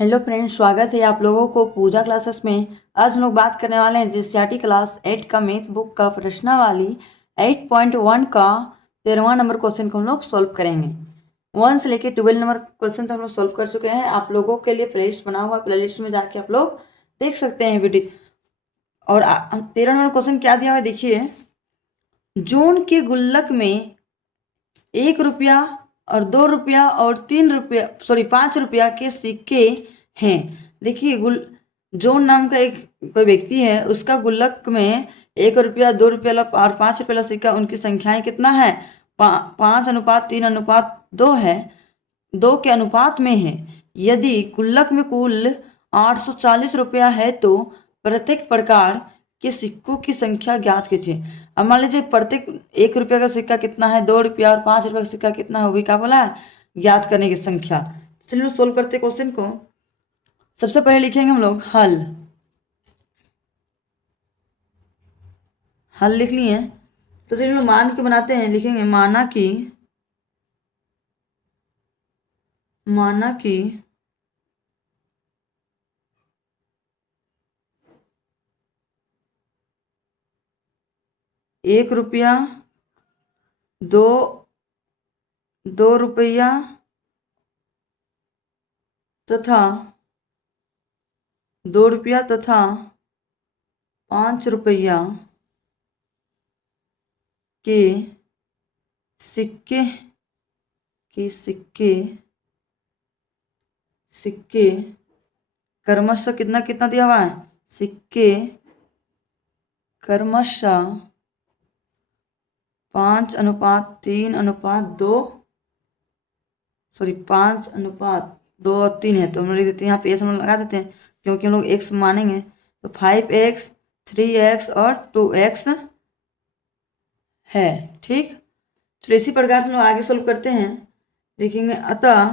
Hello friends, स्वागत है आप लोगों को पूजा क्लासेस में। आज हम लोग बात करने वाले हैं जीसीआरटी क्लास 8 का मैथ बुक का प्रश्नावली 8.1 का 13वां नंबर क्वेश्चन को हम लोग सॉल्व करेंगे। 1 से लेके 12 नंबर क्वेश्चन तक हम लोग सॉल्व कर चुके हैं। आप लोगों के लिए प्लेलिस्ट बना हुआ, प्लेलिस्ट में जाके आप लोग देख सकते हैं वीडियो। और 13 नंबर क्वेश्चन क्या दिया हुआ है देखिए। जून के गुल्लक में 1 रुपया और 2 रुपया और 3 रुपया, सॉरी 5 रुपया के सिक्के हैं। देखिए जॉन नाम का एक कोई व्यक्ति है, उसका गुल्लक में 1 रुपया, 2 रुपया और 5 रुपया सिक्का, उनकी संख्याएं कितना है? 5:3:2 है, 2 के अनुपात में है। यदि गुल्लक में कुल 840 रुपया है तो प्रत्येक प्रकार के सिक्कों की संख्या ज्ञात कीजिए। अब मान लीजिए प्रत्येक 1 रुपया का सिक्का कितना है, 2 रुपया और 5 रुपया का सिक्का कितना है, वो भी क्या बोला है? ज्ञात करने की संख्या। चलिए सोल्व करते क्वेश्चन को। सबसे पहले लिखेंगे हम लोग हल। हल लिख लिए। तो चलिए हम मान के बनाते हैं। लिखेंगे माना कि 1 रुपया, 2 रुपया तथा 2 रुपया तथा 5 रुपया के सिक्के क्रमशः कितना कितना दिया हुआ है? सिक्के क्रमशः 5:3:2, सॉरी 5:2 और 3 है, तो हम लोग लिख देते हैं। यहाँ पे हम लोग लगा देते हैं क्योंकि हम लोग x मानेंगे। तो 5x, 3x और 2x है। ठीक, तो इसी प्रकार से हम लोग आगे सोल्व करते हैं। देखेंगे अतः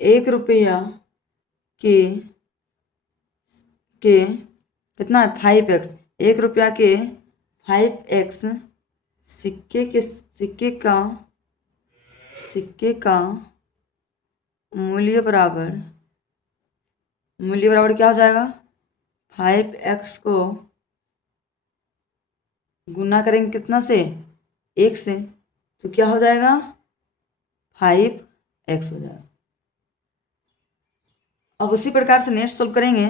1 रुपया के कितना है? 5x। 1 रुपया के 5x सिक्के का मूल्य बराबर क्या हो जाएगा? 5x को गुना करेंगे कितना से? 1 से, तो क्या हो जाएगा? 5x हो जाएगा। अब उसी प्रकार से नेक्स्ट सोल्व करेंगे।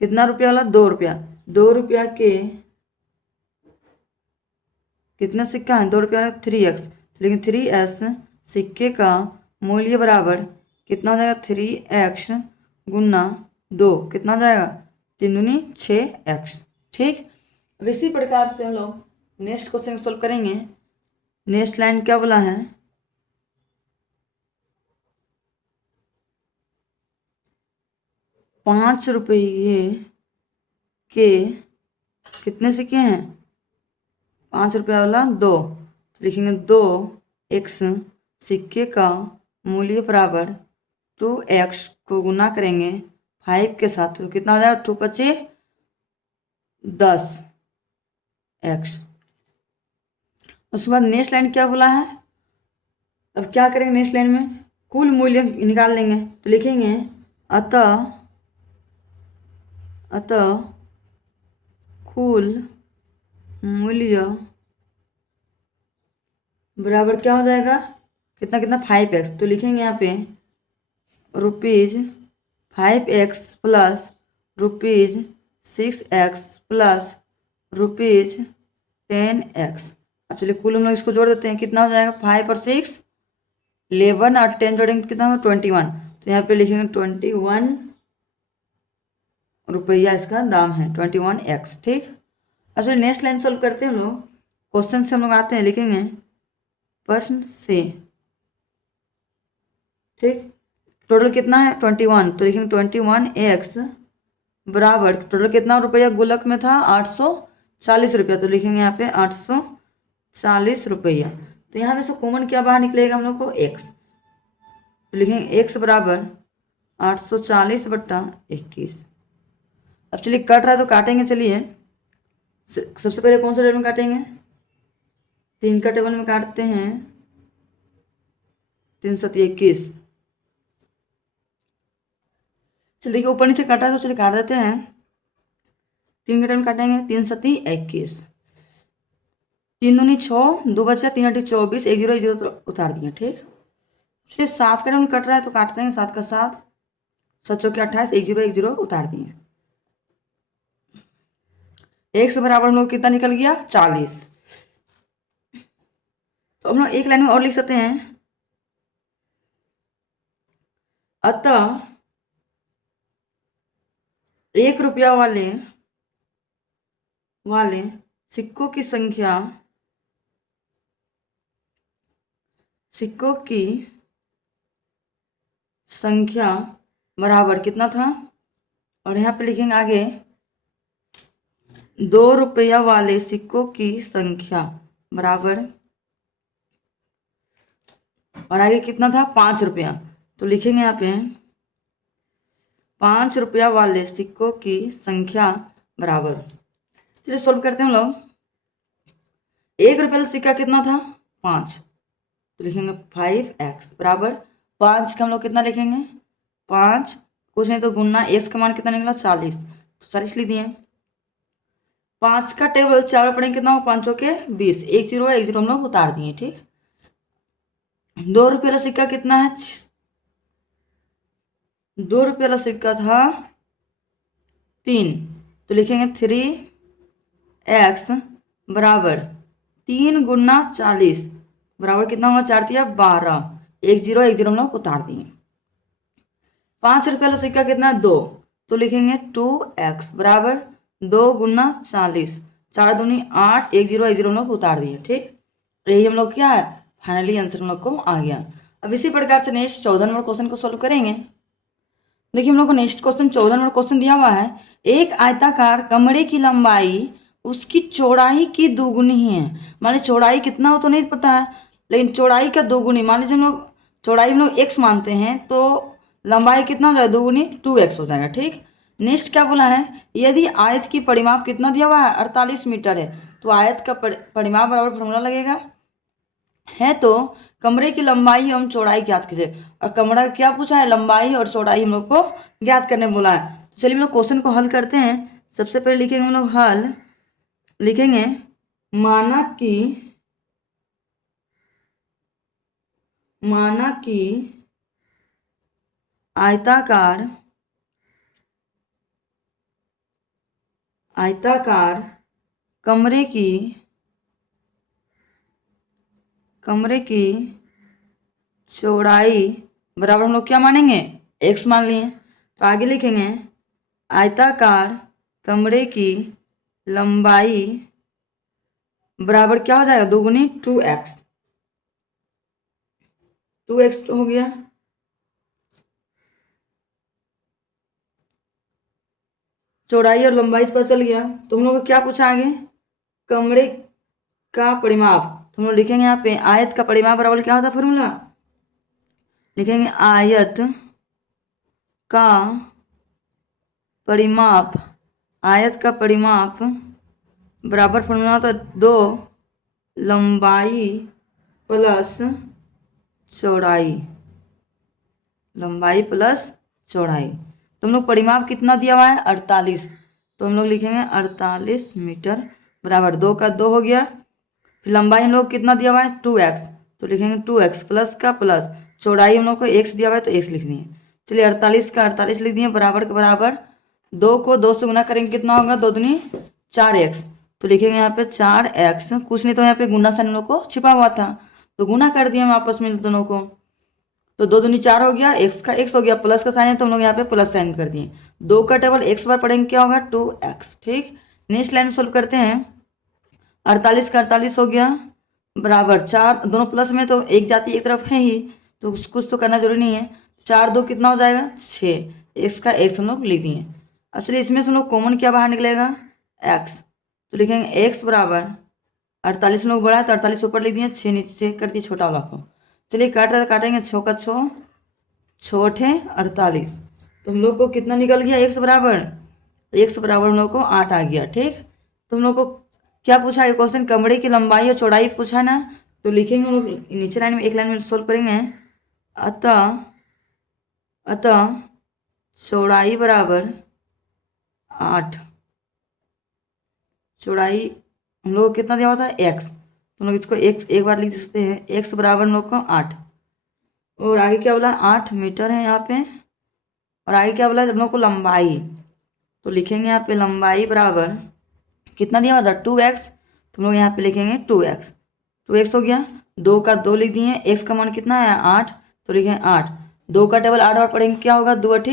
कितना रुपया वाला? 2 रुपया। 2 रुपया के कितना सिक्का है? 2 रुपया 3x, लेकिन 3s सिक्के का मूल्य बराबर कितना हो जाएगा? 3x गुना 2 कितना हो जाएगा? 3 दूनी 6x। ठीक, अब इसी प्रकार से हम लोग नेक्स्ट क्वेश्चन सोल्व करेंगे। नेक्स्ट लाइन क्या बोला है? 5 रुपये के कितने सिक्के हैं? 5 रुपया वाला 2, तो लिखेंगे 2x सिक्के का मूल्य बराबर 2x को गुना करेंगे 5 के साथ, तो कितना हो जाएगा? 2×5=10x। उसके बाद नेक्स्ट लाइन क्या बोला है? अब क्या करेंगे नेक्स्ट लाइन में? कुल मूल्य निकाल लेंगे। तो लिखेंगे अतः कुल मूल्य बराबर क्या हो जाएगा? कितना कितना? 5x। तो लिखेंगे यहाँ पे ₹5x plus ₹6x plus ₹10x। अब चलिए कुल हम लोग इसको जोड़ देते हैं। कितना हो जाएगा? 5 और 6 11 और 10 जोड़ेंगे कितना होगा? 21। तो यहाँ पे लिखेंगे 21 रुपया इसका दाम है, 21x। ठीक, अब चलिए नेक्स्ट लाइन सोल्व करते हैं हम लोग। क्वेश्चन से हम लोग आते हैं। लिखेंगे प्रश्न से। ठीक, टोटल कितना है? 21, तो लिखेंगे 21x बराबर टोटल कितना रुपया गुल्लक में था? 840 रुपया, तो लिखेंगे यहाँ पे 840 रुपया। तो यहाँ पे से कॉमन क्या बाहर निकलेगा हम लोग को? x, तो लिखेंगे x बराबर 840/21। अब चलिए कट रहा है तो काटेंगे। चलिए सबसे पहले कौन सा टेबल में काटेंगे? 3 का टेबल में काटते हैं। 3 7 21। चलिए देखिए ऊपर नीचे काटा है तो चलिए काट देते हैं। 3 का टेबल में काटेंगे। 3 7 21। 3 दूनी 6, 2 बचा, 3 8 24, 1 0 1 0 तो उतार दिए। ठीक, चलिए 7 का टेबल कट रहा है तो काटते हैं। 7 का 7, 7 चौके 28, 1 0 1 0 उतार दिए। x बराबर हम लोग कितना निकल गया? 40। तो हम लोग एक लाइन में और लिख सकते हैं। अतः 1 रुपया वाले सिक्कों की संख्या बराबर कितना था? और यहाँ पे लिखेंगे आगे 2 रुपया वाले सिक्कों की संख्या बराबर, और आगे कितना था? 5 रुपया। तो लिखेंगे यहाँ पे 5 रुपया वाले सिक्कों की संख्या बराबर। चलिए सोल्व करते हैं हम लोग। 1 रुपये का सिक्का कितना था? 5। तो लिखेंगे 5x बराबर 5 का हम लोग कितना लिखेंगे? 5, कुछ नहीं तो गुना, x का मान कितना निकला? 40। तो 40 लिख दिए। 5 का टेबल 4 में पढ़ेंगे कितना हो? 5 के 20, 1 0 1 0 हम लोग उतार दिए। ठीक, 2 रुपये का सिक्का कितना है? 2 रुपये का सिक्का था 3। तो लिखेंगे 3x बराबर 3 गुना 40 बराबर कितना होगा? 4 दिया 12, 1 0 1 0 हम लोग उतार दिए। 5 रुपये का सिक्का कितना? 2। तो लिखेंगे 2x बराबर 2 गुना 40, 4 दूनी 8, 1 0 1 0 हम लोग उतार दिए। ठीक, यही हम लोग क्या है? फाइनली आंसर हम लोग को आ गया। अब इसी प्रकार से नेक्स्ट 14 नंबर क्वेश्चन को सोल्व करेंगे। देखिए हम लोग को नेक्स्ट क्वेश्चन 14 नंबर क्वेश्चन दिया हुआ है। एक आयताकार कमरे की लंबाई उसकी चौड़ाई की दोगुनी है। मान लीजिए चौड़ाई कितना हो तो नहीं पता है, लेकिन चौड़ाई का दोगुनी, मान लीजिए हम लोग चौड़ाई हम लोग x मानते हैं तो लंबाई कितना हो जाएगा? दोगुनी 2x हो जाएगा। ठीक, नेक्स्ट क्या बोला है? यदि आयत की परिमाप कितना दिया हुआ है? 48 मीटर है। तो आयत का परिमाप बराबर फॉर्मूला लगेगा है तो कमरे की लंबाई एवं चौड़ाई ज्ञात कीजिए। और कमरा क्या पूछा है? लंबाई और चौड़ाई हम लोग को ज्ञात करने बोला है। तो चलिए हम लोग क्वेश्चन को हल करते हैं। सबसे पहले लिखेंगे हम लोग हल, लिखेंगे माना कि आयताकार कमरे की चौड़ाई बराबर हम लोग क्या मानेंगे? x मान लिए। तो आगे लिखेंगे आयताकार कमरे की लंबाई बराबर क्या हो जाएगा? दोगुनी 2x। 2x हो गया। चौड़ाई और लंबाई पता चल गया। तो हम लोग को क्या पूछा आगे? कमरे का परिमाप। तो हम लोग लिखेंगे यहाँ पे आयत का परिमाप बराबर क्या होता है? फॉर्मूला लिखेंगे आयत का परिमाप बराबर फॉर्मूला होता है 2 लंबाई प्लस चौड़ाई। तो हम लोग परिमाप कितना दिया हुआ है? 48। तो हम लोग लिखेंगे 48 मीटर बराबर 2 का 2 हो गया। फिर लंबाई हम लोग कितना दिया हुआ है? 2x। तो लिखेंगे 2x प्लस का प्लस, चौड़ाई हम लोग को x दिया हुआ है तो x लिख दिए। चलिए 48 का 48 लिख दिए बराबर के बराबर 2 को 2 से गुना करेंगे कितना होगा? 2 दूनी 4x। तो लिखेंगे यहाँ पे 4x, कुछ नहीं तो यहाँ पे गुना साइन हम लोग को छिपा हुआ था तो गुना कर दिए हम आपस में दोनों को। तो 2 दूनी 4 हो गया, x का x हो गया, प्लस का साइन है तो हम लोग यहाँ पे प्लस साइन कर दिए। 2 का टेबल x बार पढ़ेंगे क्या होगा? 2x। ठीक, नेक्स्ट लाइन सोल्व करते हैं। 48 का 48 हो गया बराबर 4, दोनों प्लस में तो एक जाती एक तरफ है ही तो कुछ तो करना जरूरी नहीं है। 4 2 कितना हो जाएगा? 6। x का x हम लोग लिख दिए। अब चलिए इसमें से हम लोग कॉमन क्या बाहर निकलेगा? x। तो लिखेंगे x बराबर 48 हम लोग बड़ा है तो 48 ऊपर लिख दिए, 6 नीचे कर दिए छोटा वाला को। चलिए काटेंगे 6 का 6, 6 48। तो हम लोग को कितना निकल गया? x बराबर हम लोग को 8 आ गया। ठीक, तुम लोग को क्या पूछा है क्वेश्चन, कमरे की लंबाई और चौड़ाई पूछा है ना, तो लिखेंगे हम लोग नीचे लाइन में, एक लाइन में सोल्व करेंगे। अतः अतः चौड़ाई बराबर 8, चौड़ाई हम लोग को कितना दिया हुआ था x, तो हम लोग इसको x एक बार लिख सकते हैं, x बराबर हम लोग को 8, और आगे क्या बोला 8 मीटर है यहाँ पे, और आगे क्या बोला हम लोग को लंबाई, तो लिखेंगे यहाँ पे लंबाई बराबर कितना दिया हुआ था 2x, तो हम लोग यहाँ पे लिखेंगे 2x हो गया, 2 का 2 लिख दिए, x का मान कितना है 8, तो लिखेंगे 8, 2 का टेबल 8 और पढ़ेंगे क्या होगा 2 8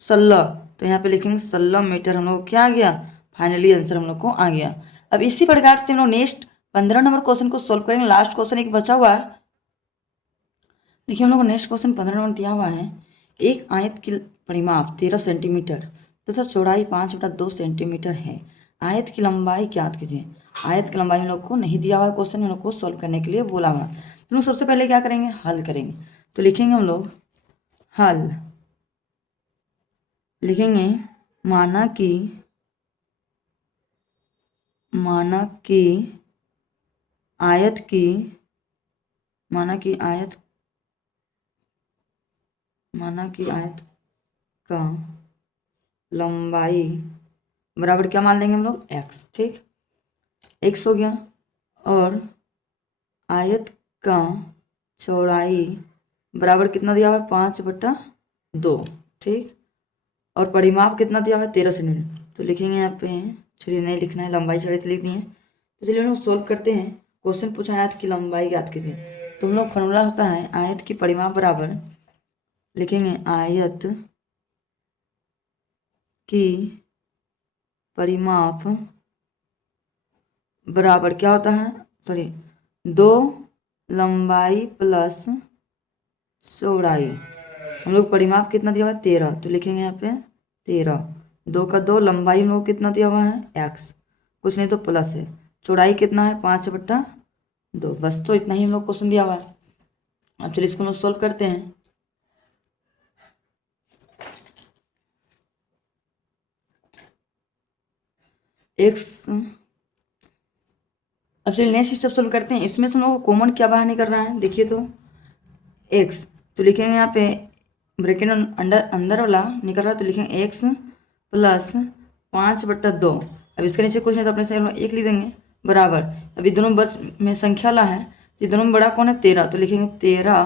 16, तो यहाँ पे लिखेंगे 16 मीटर, हम लोग क्या आ गया फाइनली आंसर हम लोग को आ गया। अब इसी प्रकार से हम लोग नेक्स्ट 15 नंबर क्वेश्चन को सोल्व करेंगे। लास्ट क्वेश्चन एक बचा हुआ है, देखिए हम लोग को नेक्स्ट क्वेश्चन 15 नंबर दिया हुआ है, एक आयत की परिमाप 13 सेंटीमीटर तथा चौड़ाई 5/2 सेंटीमीटर है, आयत की लंबाई ज्ञात कीजिए। आयत की लंबाई हम लोग को नहीं दिया हुआ क्वेश्चन, हम लोग को सोल्व करने के लिए बोला हुआ, तो लोग सबसे पहले क्या करेंगे हल करेंगे, तो लिखेंगे हम लोग हल, लिखेंगे माना कि आयत की का लंबाई बराबर क्या मान लेंगे हम लोग x, ठीक x हो गया, और आयत का चौड़ाई बराबर कितना दिया हुआ है 5/2, ठीक, और परिमाप कितना दिया हुआ है 13 सेंटीमीटर, तो लिखेंगे यहाँ पे, चलिए नहीं लिखना है, लंबाई चौड़ाई तो लिख दिए, तो चलिए हम लोग सोल्व करते हैं। क्वेश्चन पूछा आयत की लंबाई ज्ञात कीजिए, तो हम लोग फॉर्मूला होता है आयत की परिमाप बराबर, लिखेंगे आयत की परिमाप बराबर क्या होता है, सॉरी 2 लंबाई प्लस चौड़ाई, हम लोग परिमाप कितना दिया हुआ है 13, तो लिखेंगे यहाँ पे 13, 2 का 2, लंबाई हम लोग कितना दिया हुआ है x, कुछ नहीं तो प्लस है, चौड़ाई कितना है 5/2, बस तो इतना ही हम लोग क्वेश्चन दिया हुआ है। अब चलिए इसको हम लोग सोल्व करते हैं। अब चलिए नेक्स्ट स्टेप सोल्व करते हैं, इसमें से हम लोग को कॉमन क्या बाहर निकल रहा है, देखिए तो x, तो लिखेंगे यहाँ पे ब्रैकेट अंदर वाला निकल रहा है, तो लिखेंगे x प्लस 5/2, अब इसके नीचे कुछ नहीं तो अपने से हम लोग 1 लिख देंगे, बराबर, अभी दोनों बच में संख्या ला है, तो ये दोनों में बड़ा कौन है 13, तो लिखेंगे 13,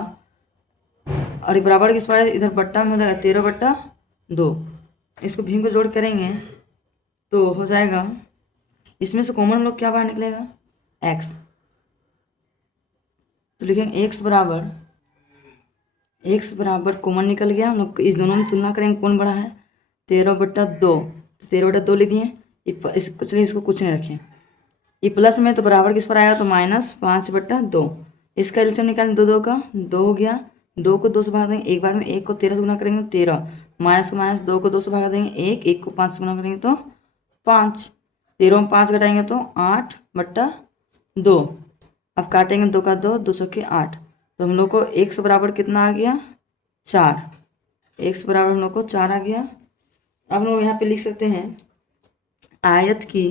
और ये बराबर किस बार इधर बट्टा में रहेगा 13/2, इसको भीम को जोड़ करेंगे तो हो जाएगा, इसमें से कॉमन हम लोग क्या बाहर निकलेगा x, तो लिखेंगे x बराबर कॉमन निकल गया, हम लोग इस दोनों में तुलना करेंगे कौन बड़ा है 13/2, तो 13/2 लिख दिए, चलिए इसको कुछ नहीं रखें, ये प्लस में तो बराबर किस पर आएगा तो -5/2, इसका एलसीएम निकालेंगे 2 2 का 2 हो गया, 2 को 2 से भाग देंगे, एक बार में 1 को 13 से गुना करेंगे 13, माइनस माइनस 2 को 2 से भाग देंगे 1, 1 को 5 से गुना करेंगे तो 5, 13 में 5 घटाएंगे तो 8/2, अब काटेंगे 2 का 2, 2 चौके 8, तो हम लोग को x बराबर कितना आ गया 4, x बराबर हम लोग को 4 आ गया। अब हम लोग यहाँ पे लिख सकते हैं आयत की,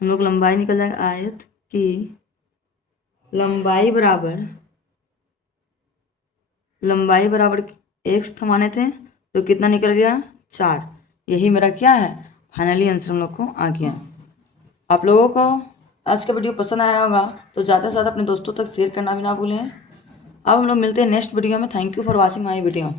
हम लोग लंबाई निकल जाएगा, आयत की लंबाई बराबर x थमाने थे तो कितना निकल गया 4, यही मेरा क्या है फाइनली आंसर हम लोग को आ गया। आप लोगों को आज का वीडियो पसंद आया होगा तो ज़्यादा से ज़्यादा अपने दोस्तों तक शेयर करना भी ना भूलें। अब हम लोग मिलते हैं नेक्स्ट वीडियो में। Thank you for watching my video.